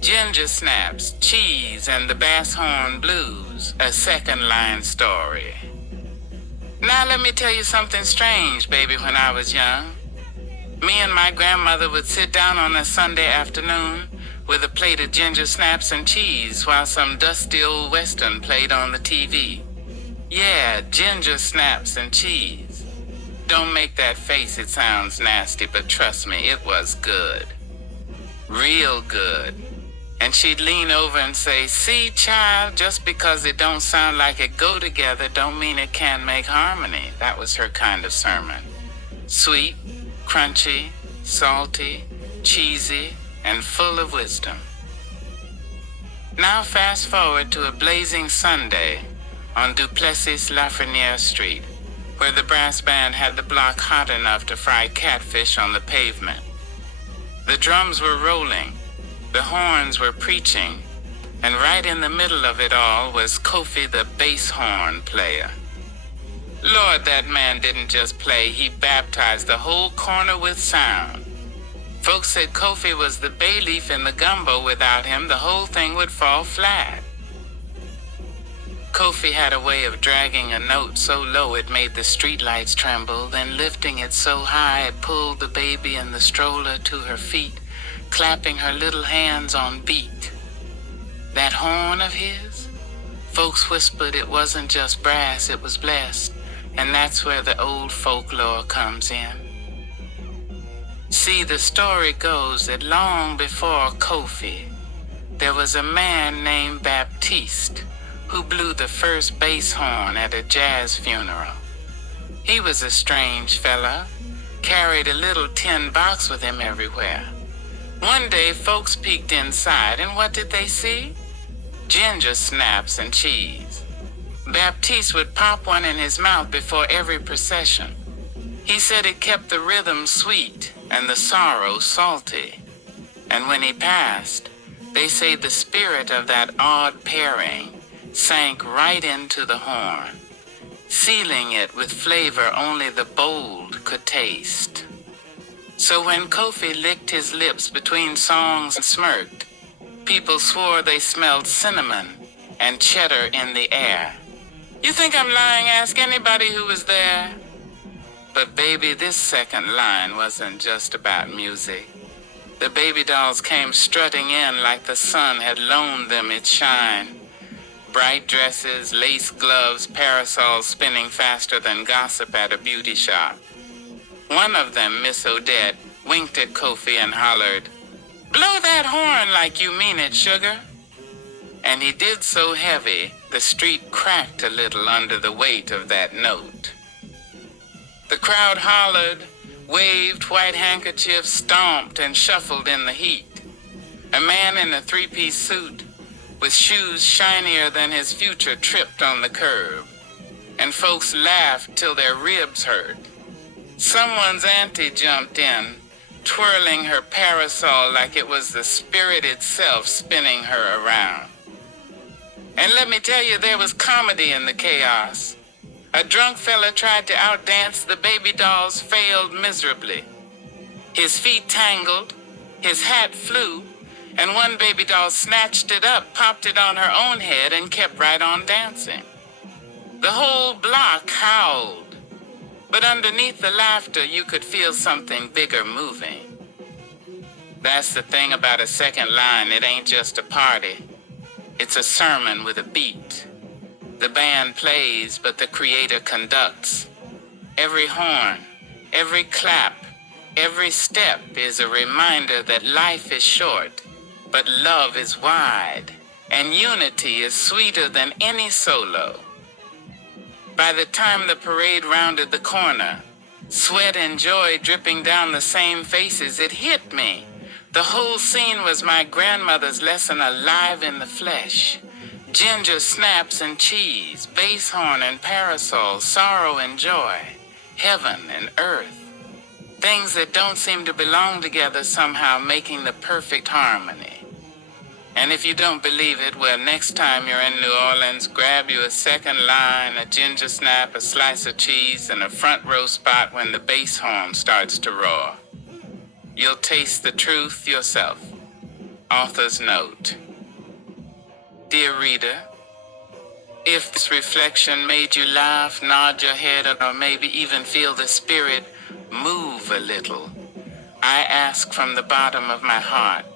Ginger Snaps, Cheese, and the Bass Horn Blues, a second line story. Now let me tell you something strange, baby. When I was young, me and my grandmother would sit down on a Sunday afternoon with a plate of ginger snaps and cheese while some dusty old western played on the TV. Yeah, ginger snaps and cheese. Don't make that face, it sounds nasty, but trust me, it was good. Real good. And she'd lean over and say, "See, child, just because it don't sound like it go together don't mean it can't make harmony." That was her kind of sermon. Sweet, crunchy, salty, cheesy, and full of wisdom. Now fast forward to a blazing Sunday on Duplessis Lafreniere Street, where the brass band had the block hot enough to fry catfish on the pavement. The drums were rolling, the horns were preaching, and right in the middle of it all was Kofi the bass horn player. Lord, that man didn't just play, he baptized the whole corner with sound. Folks said Kofi was the bay leaf in the gumbo. Without him, the whole thing would fall flat. Kofi had a way of dragging a note so low it made the streetlights tremble, then lifting it so high it pulled the baby in the stroller to her feet, clapping her little hands on beat. That horn of his? Folks whispered it wasn't just brass, it was blessed, and that's where the old folklore comes in. See, the story goes that long before Kofi, there was a man named Baptiste who blew the first bass horn at a jazz funeral. He was a strange fella, carried a little tin box with him everywhere. One day, folks peeked inside, and what did they see? Ginger snaps and cheese. Baptiste would pop one in his mouth before every procession. He said it kept the rhythm sweet and the sorrow salty. And when he passed, they say the spirit of that odd pairing sank right into the horn, sealing it with flavor only the bold could taste. So when Kofi licked his lips between songs and smirked, people swore they smelled cinnamon and cheddar in the air. You think I'm lying? Ask anybody who was there. But baby, this second line wasn't just about music. The baby dolls came strutting in like the sun had loaned them its shine. Bright dresses, lace gloves, parasols spinning faster than gossip at a beauty shop. One of them, Miss Odette, winked at Kofi and hollered, "Blow that horn like you mean it, sugar." And he did so heavy, the street cracked a little under the weight of that note. The crowd hollered, waved white handkerchiefs, stomped, and shuffled in the heat. A man in a three-piece suit, with shoes shinier than his future, tripped on the curb, and folks laughed till their ribs hurt. Someone's auntie jumped in, twirling her parasol like it was the spirit itself spinning her around. And let me tell you, there was comedy in the chaos. A drunk fella tried to outdance the baby dolls, failed miserably. His feet tangled, his hat flew, and one baby doll snatched it up, popped it on her own head, and kept right on dancing. The whole block howled. But underneath the laughter, you could feel something bigger moving. That's the thing about a second line. It ain't just a party. It's a sermon with a beat. The band plays, but the creator conducts. Every horn, every clap, every step is a reminder that life is short, but love is wide, and unity is sweeter than any solo. By the time the parade rounded the corner, sweat and joy dripping down the same faces, it hit me. The whole scene was my grandmother's lesson alive in the flesh. Ginger snaps and cheese, bass horn and parasol, sorrow and joy, heaven and earth. Things that don't seem to belong together somehow making the perfect harmony. And if you don't believe it, well, next time you're in New Orleans, grab you a second line, a ginger snap, a slice of cheese, and a front row spot when the bass horn starts to roar. You'll taste the truth yourself. Author's note. Dear reader, if this reflection made you laugh, nod your head, or maybe even feel the spirit move a little, I ask from the bottom of my heart,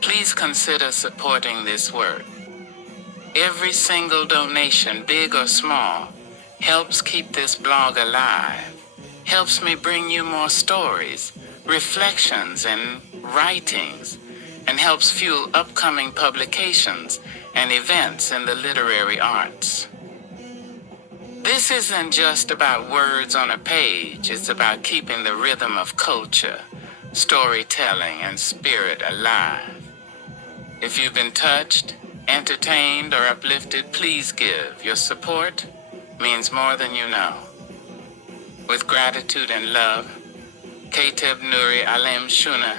please consider supporting this work. Every single donation, big or small, helps keep this blog alive, helps me bring you more stories, reflections, and writings, and helps fuel upcoming publications and events in the literary arts. This isn't just about words on a page, it's about keeping the rhythm of culture, storytelling, and spirit alive. If you've been touched, entertained, or uplifted, please give. Your support means more than you know. With gratitude and love, Kateb Nuri Alem Shuna.